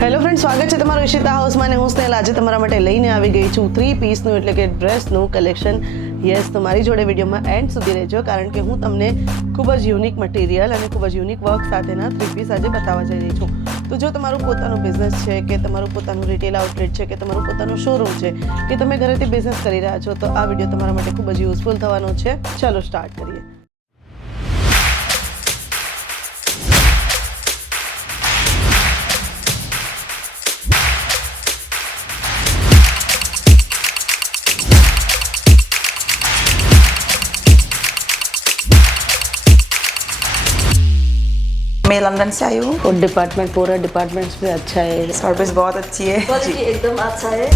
Hello friend, સ્વાગત છે તમારું ઈશિતા હાઉસમાં. હું સ્નેહલ આજે તમારા માટે લઈને આવી ગઈ છું 3 પીસનું એટલે કે ડ્રેસનું કલેક્શન. યસ, તો મારી જોડે વિડીયોમાં એન્ડ સુધી રહેજો, કારણ કે હું તમને ખૂબ જ યુનિક મટીરિયલ અને ખૂબ જ યુનિક વર્ક સાથેના 3 પીસ આજે બતાવવા જઈ રહી છું. તો જો તમારું પોતાનું બિઝનેસ છે કે તમારું પોતાનું રિટેલ આઉટલેટ છે કે તમારું પોતાનું શોરૂમ છે કે તમે ઘરેથી બિઝનેસ કરી રહ્યા છો, તો આ વિડીયો તમારા માટે ખૂબ જ યુઝફુલ થવાનો છે. ચલો સ્ટાર્ટ કરીએ. मैं लंदन से आई हूँ और डिपार्टमेंट पूरा डिपार्टमेंट्स भी अच्छा है, सर्विस बहुत अच्छी है क्वालिटी एकदम अच्छा है.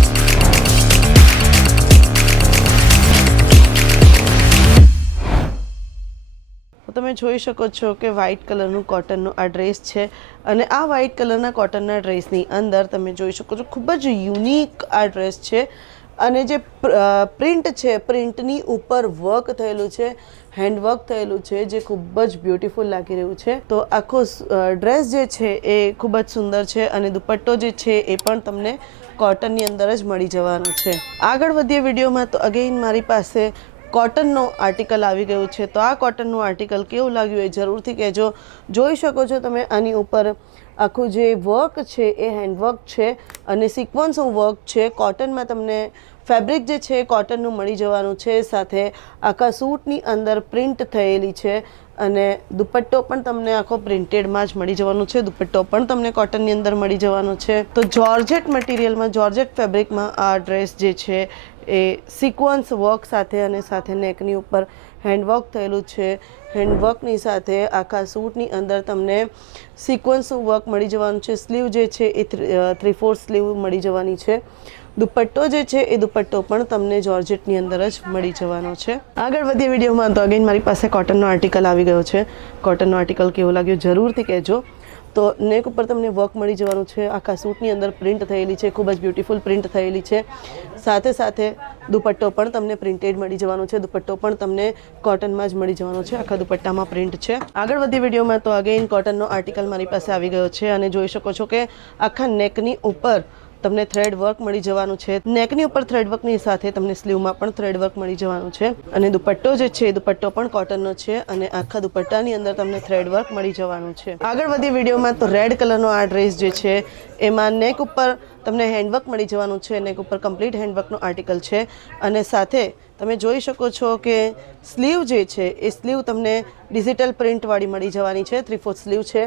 તમે જોઈ શકો છો કે વ્હાઇટ કલરનું કોટનનું આ ડ્રેસ છે, અને આ વ્હાઇટ કલરના કોટનના ડ્રેસની અંદર તમે જોઈ શકો છો ખૂબ જ યુનિક આ ડ્રેસ છે. અને જે પ્રિન્ટ છે, પ્રિન્ટની ઉપર વર્ક થયેલું છે, હેન્ડવર્ક થયેલું છે, જે ખૂબ જ બ્યુટીફુલ લાગી રહ્યું છે. તો આખો ડ્રેસ જે છે એ ખૂબ જ સુંદર છે, અને દુપટ્ટો જે છે એ પણ તમને કોટનની અંદર જ મળી જવાનું છે. આગળ વધીએ વિડીયોમાં, તો અગેઇન મારી પાસે કોટનનો આર્ટિકલ આવી ગયું છે. તો આ કોટનનું આર્ટિકલ કેવું લાગ્યું એ જરૂરથી કહેજો. જોઈ શકો છો તમે આની ઉપર આખું જે વર્ક છે એ હેન્ડવર્ક છે અને સિક્વન્સનું વર્ક છે. કોટનમાં તમને ફેબ્રિક જે છે કોટનનું મળી જવાનું છે, સાથે આખા સૂટની અંદર પ્રિન્ટ થયેલી છે, અને દુપટ્ટો પણ તમને આખો પ્રિન્ટેડમાં જ મળી જવાનું છે. દુપટ્ટો પણ તમને કોટનની અંદર મળી જવાનો છે. તો જોર્જેટ મટીરિયલમાં, જોર્જેટ ફેબ્રિકમાં આ ડ્રેસ જે છે એ સિક્વન્સ વર્ક સાથે અને સાથે નેકની ઉપર હેન્ડવર્ક થયેલું છે. હેન્ડવર્કની સાથે આખા સૂટની અંદર તમને સિક્વન્સનું વર્ક મળી જવાનું છે. સ્લીવ જે છે એ 3/4 સ્લીવ મળી જવાની છે. દુપટ્ટો જે છે એ દુપટ્ટો પણ તમને જોર્જેટની અંદર જ મળી જવાનો છે. આગળ વધીએ વિડીયોમાં, તો અગેન મારી પાસે કોટનનો આર્ટિકલ આવી ગયો છે. કોટનનો આર્ટિકલ કેવો લાગ્યો જરૂરથી કહેજો. તો નેક ઉપર તમને વર્ક મળી જવાનું છે. આખા સૂટની અંદર પ્રિન્ટ થયેલી છે, ખૂબ જ બ્યુટીફુલ પ્રિન્ટ થયેલી છે. સાથે સાથે દુપટ્ટો પણ તમને પ્રિન્ટેડ મળી જવાનો છે. દુપટ્ટો પણ તમને કોટનમાં જ મળી જવાનો છે. આખા દુપટ્ટામાં પ્રિન્ટ છે. આગળ વધી વિડીયોમાં, તો અગેઇન કોટનનો આર્ટિકલ મારી પાસે આવી ગયો છે, અને જોઈ શકો છો કે આખા નેકની ઉપર તમને થ્રેડ વર્ક મળી જવાનું છે. નેકની ઉપર થ્રેડ વર્કની સાથે તમને સ્લીવમાં પણ થ્રેડ વર્ક મળી જવાનું છે. અને દુપટ્ટો જે છે દુપટ્ટો પણ કોટનનો છે, અને આખા દુપટ્ટાની અંદર તમને થ્રેડ વર્ક મળી જવાનું છે. આગળ વધી વિડીયોમાં, તો રેડ કલરનો આ ડ્રેસ જે છે એમાં નેક ઉપર તમને હેન્ડવર્ક મળી જવાનું છે. નેક ઉપર કમ્પ્લીટ હેન્ડવર્કનો આર્ટિકલ છે, અને સાથે તમે જોઈ શકો છો કે સ્લીવ જે છે એ સ્લીવ તમને ડિજિટલ પ્રિન્ટવાળી મળી જવાની છે. 3/4 સ્લીવ છે,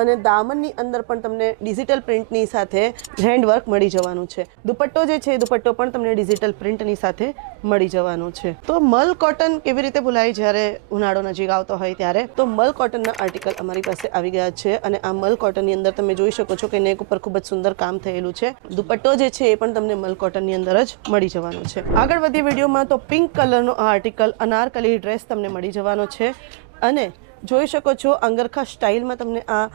અને દામનની અંદર પણ તમને ડિજિટલ પ્રિન્ટની સાથે હેન્ડવર્ક મળી જવાનું છે. દુપટ્ટો જે છે દુપટ્ટો પણ તમને ડિજિટલ પ્રિન્ટની સાથે મળી જવાનું છે. તો મલ કોટન કેવી રીતે ભૂલાય જ્યારે ઉનાળો નજીક આવતો હોય ત્યારે? તો મલ કોટનના આર્ટિકલ અમારી પાસે આવી ગયા છે, અને આ મલ કોટનની અંદર તમે જોઈ શકો છો કે નેક ઉપર ખૂબ જ સુંદર કામ થયેલું છે. દુપટ્ટો જે છે એ પણ તમને મલ કોટનની અંદર જ મળી જવાનો છે. આગળ વધી વિડીયોમાં, તો પિંક કલરનો આ આર્ટિકલ અનારકલી ડ્રેસ તમને મળી જવાનો છે, અને જોઈ શકો છો અંગરખા સ્ટાઇલમાં તમને આ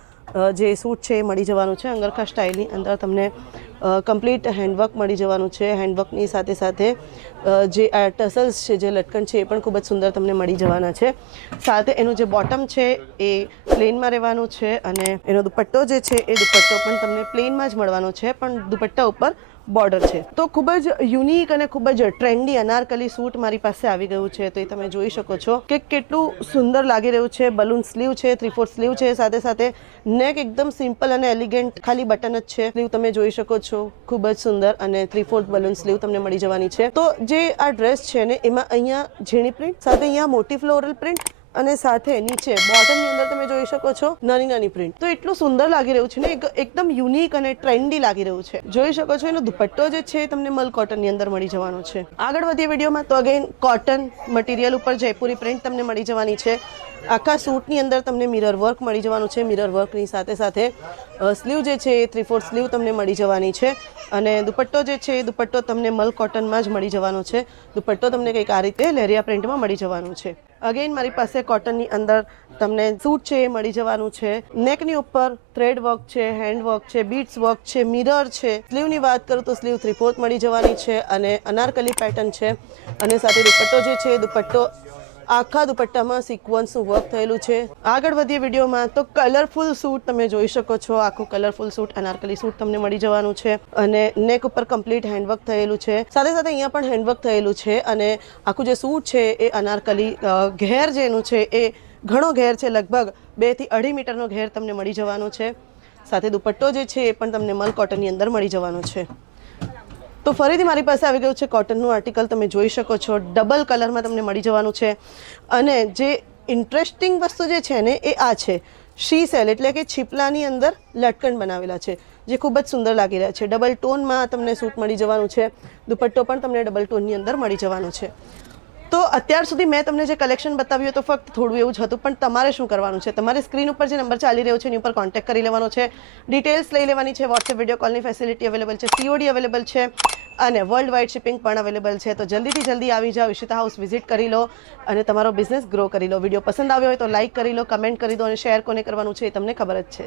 જે સૂટ છે એ મળી જવાનું છે. અંગરખા સ્ટાઇલની અંદર તમને કમ્પ્લીટ હેન્ડવર્ક મળી જવાનું છે. હેન્ડવર્કની સાથે સાથે જે આ ટસલ્સ છે, જે લટકન છે, એ પણ ખૂબ જ સુંદર તમને મળી જવાના છે. સાથે એનું જે બોટમ છે એ પ્લેનમાં રહેવાનું છે, અને એનો દુપટ્ટો જે છે એ દુપટ્ટો પણ તમને પ્લેનમાં જ મળવાનો છે, પણ દુપટ્ટા ઉપર બોર્ડર છે. તો ખૂબ જ યુનિક અને ખૂબ જ ટ્રેન્ડી અનારકલી સૂટ મારી પાસે આવી ગયું છે. તો એ તમે જોઈ શકો છો કે કેટલું સુંદર લાગી રહ્યું છે. બલૂન સ્લીવ છે, 3/4 સ્લીવ છે, સાથે સાથે નેક એકદમ સિમ્પલ અને એલિગન્ટ, ખાલી બટન જ છે. સ્લીવ તમે જોઈ શકો છો, ખૂબ જ સુંદર, અને 3/4 બલૂન સ્લીવ તમને મળી જવાની છે. તો જે આ ડ્રેસ છે ને એમાં અહીંયા ઝીણી પ્રિન્ટ, સાથે અહીંયા મોટી ફ્લોરલ પ્રિન્ટ, અને સાથે નીચે બોટમની અંદર તમે જોઈ શકો છો નાની નાની પ્રિન્ટ. તો એટલું સુંદર લાગી રહ્યું છે ને, એકદમ યુનિક અને ટ્રેન્ડી લાગી રહ્યું છે. જોઈ શકો છો એનો દુપટ્ટો જે છે તમને મલ કોટનની અંદર મળી જવાનો છે. આગળ વધીએ વિડીયોમાં, તો અગેન કોટન મટીરિયલ ઉપર જયપુરી પ્રિન્ટ તમને મળી જવાની છે. આખા સૂટની અંદર તમને મિરર વર્ક મળી જવાનું છે. મિરર વર્કની સાથે સાથે સ્લીવ જે છે એ 3/4 સ્લીવ તમને મળી જવાની છે, અને દુપટ્ટો જે છે એ દુપટ્ટો તમને મલ કોટનમાં જ મળી જવાનો છે. દુપટ્ટો તમને કંઈક આ રીતે લેરિયા પ્રિન્ટમાં મળી જવાનું છે. અગેન મારી પાસે કોટનની અંદર તમને સૂટ છે એ મળી જવાનું છે. નેકની ઉપર થ્રેડ વર્ક છે, હેન્ડ વર્ક છે, બીટ્સ વર્ક છે, મિરર છે. સ્લીવની વાત કરું તો સ્લીવ 3/4 મળી જવાની છે, અને અનારકલી પેટર્ન છે, અને સાથે દુપટ્ટો જે છે દુપટ્ટો આખા દુપટ્ટામાં સિક્વન્સનું વર્ક થયેલું છે. આગળ વધીએ વિડીયોમાં તો કલરફુલ સૂટ તમે જોઈ શકો છો. આખું કલરફુલ સૂટ અનારકલી સૂટ તમને મળી જવાનું છે અને નેક ઉપર કમ્પ્લીટ હેન્ડવર્ક થયેલું છે. સાથે સાથે અહીંયા પણ હેન્ડવર્ક થયેલું છે અને આખું જે સૂટ છે એ અનારકલી ઘેર જેનું છે એ ઘણો ઘેર છે, લગભગ 2 થી 2.5 મીટરનો ઘેર તમને મળી જવાનો છે. સાથે દુપટ્ટો જે છે એ પણ તમને મલ કોટનની અંદર મળી જવાનો છે. તો ફરીથી મારી પાસે આવી ગયું છે કોટનનું આર્ટિકલ. તમે જોઈ શકો છો ડબલ કલરમાં તમને મળી જવાનું છે અને જે ઇન્ટરેસ્ટિંગ વસ્તુ જે છે ને એ આ છે શી સેલ, એટલે કે છીપલાની અંદર લટકણ બનાવેલા છે જે ખૂબ જ સુંદર લાગી રહ્યા છે. ડબલ ટોનમાં તમને સૂટ મળી જવાનું છે. દુપટ્ટો પણ તમને ડબલ ટોનની અંદર મળી જવાનો છે. તો અત્યાર સુધી મેં તમને જે કલેક્શન બતાવ્યું તો ફક્ત થોડું એવું જ હતું, પણ તમારે શું કરવાનું છે? તમારે સ્ક્રીન ઉપર જે નંબર ચાલી રહ્યો છે એની ઉપર કોન્ટેક્ટ કરી લેવાનો છે, ડિટેલ્સ લઈ લેવાની છે. વોટ્સએપ વિડીયો કોલની ફેસિલિટી અવેલેબલ છે, COD અવેલેબલ છે અને વર્લ્ડ વાઇડ શિપિંગ પણ અવેલેબલ છે. તો જલ્દીથી જલ્દી આવી જાઓ, ઈશિતા હાઉસ વિઝિટ કરી લો અને તમારો બિઝનેસ ગ્રો કરી લો. વિડીયો પસંદ આવ્યો હોય તો લાઇક કરી લો, કમેન્ટ કરી દો અને શેર કોને કરવાનું છે એ તમને ખબર જ છે.